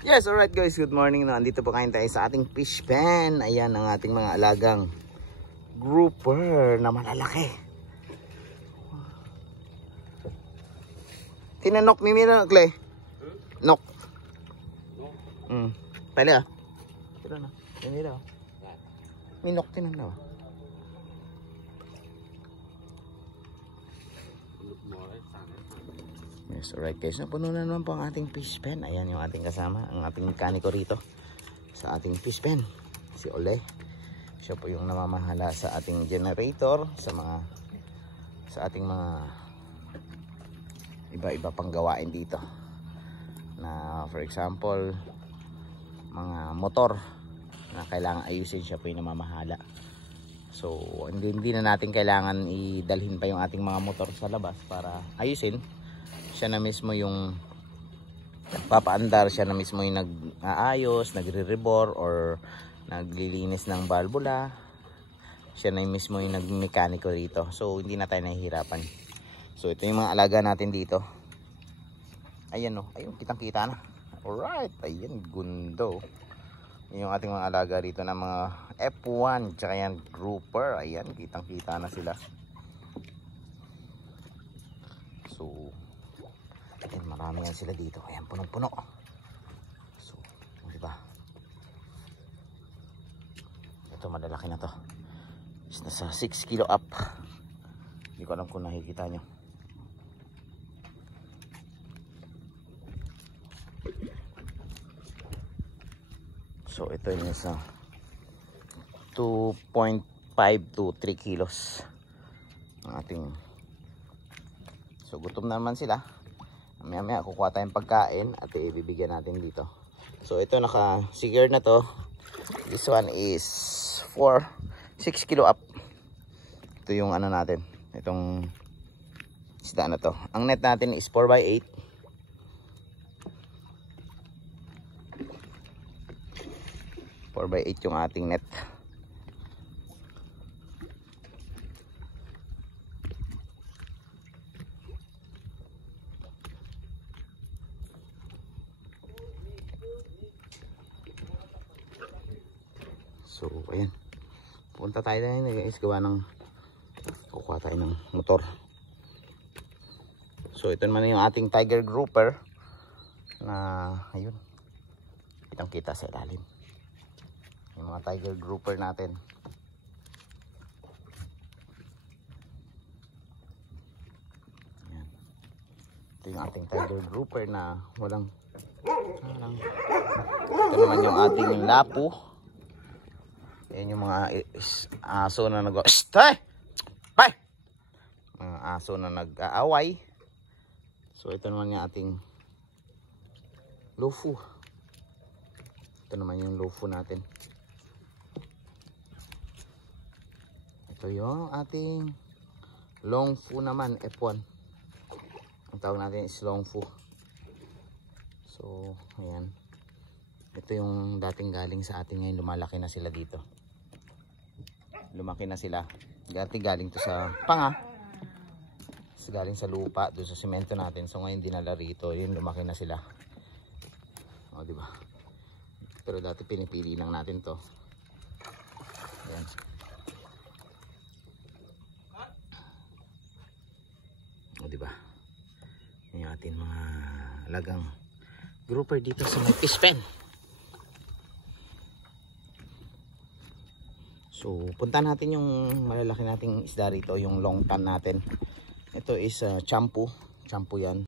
Yes, alright guys, good morning. No, andito po kain tayo sa ating fish pen. Ayan ang ating mga alagang grouper na malalaki. Tinanok mimi na, Clay. Nok. Pali ah. Tira na. Yan nila. Minok tinanok. Yes, alright guys, napuno na naman po ang ating fish pen. Ayan yung ating kasama, ang ating mekaniko rito sa ating fish pen, si Ole. Siya po yung namamahala sa ating generator, sa ating mga iba-iba pang gawain dito. Na for example, mga motor na kailangan ayusin, siya po yung namamahala. So hindi na natin kailangan idalhin pa yung ating mga motor sa labas para ayusin. Siya na mismo yung nagpapaandar, siya na mismo yung nag-aayos, nagre-rebore or naglilinis ng valvula. Siya na mismo yung nag-mekaniko rito. So hindi na tayo nahihirapan. So ito yung mga alaga natin dito. Ayan o, ayun, kitang-kita na. Alright, ayan, gundo. Yung ating mga alaga rito na mga F1, tsaka yan grouper. Ayan, kitang-kita na sila. So ayan, marami yan sila dito. Ayan, punong-puno. So, diba? Ito, malalaki na to. Is nasa 6 kilo up. Hindi ko alam kung nakikita nyo. So, ito yung nasa 2.5 to 3 kilos. Ang ating... So, gutom naman sila. Maya kukuha tayong pagkain at ibibigyan natin dito. So ito naka-secure na to. This one is 6 kilo up. Ito yung ano natin, itong isda na to. Ang net natin is 4x8. Yung ating net. So, ayan. Punta tayo na yun guys. Kukuha tayo ng motor. So, ito naman yung ating tiger grouper. Na, ayun. Kitang kita sa ilalim. Yung mga tiger grouper natin. Ayan. Ito yung ating tiger grouper na walang. Ito naman yung ating lapu. Yan yung mga aso na aso na nag-aaway. So ito naman yung ating lofu. Ito naman yung lofu natin. Ito yung ating longfu naman, F1. Ang tawag natin is longfu. So ayan. Ito yung dating galing sa atin, ngayon lumalaki na sila dito. Lumaki na sila. Dati galing to sa panga. Galing sa lupa, doon sa semento natin. So ngayon dinala rito, yun lumaki na sila. O diba? Pero dati pinipili lang natin to. Ayan. O diba? Yan yung ating mga alagang grouper dito sa may fish pen. So, punta natin yung malalaki nating isda rito, yung long tan natin. Ito is champu. Champu yan.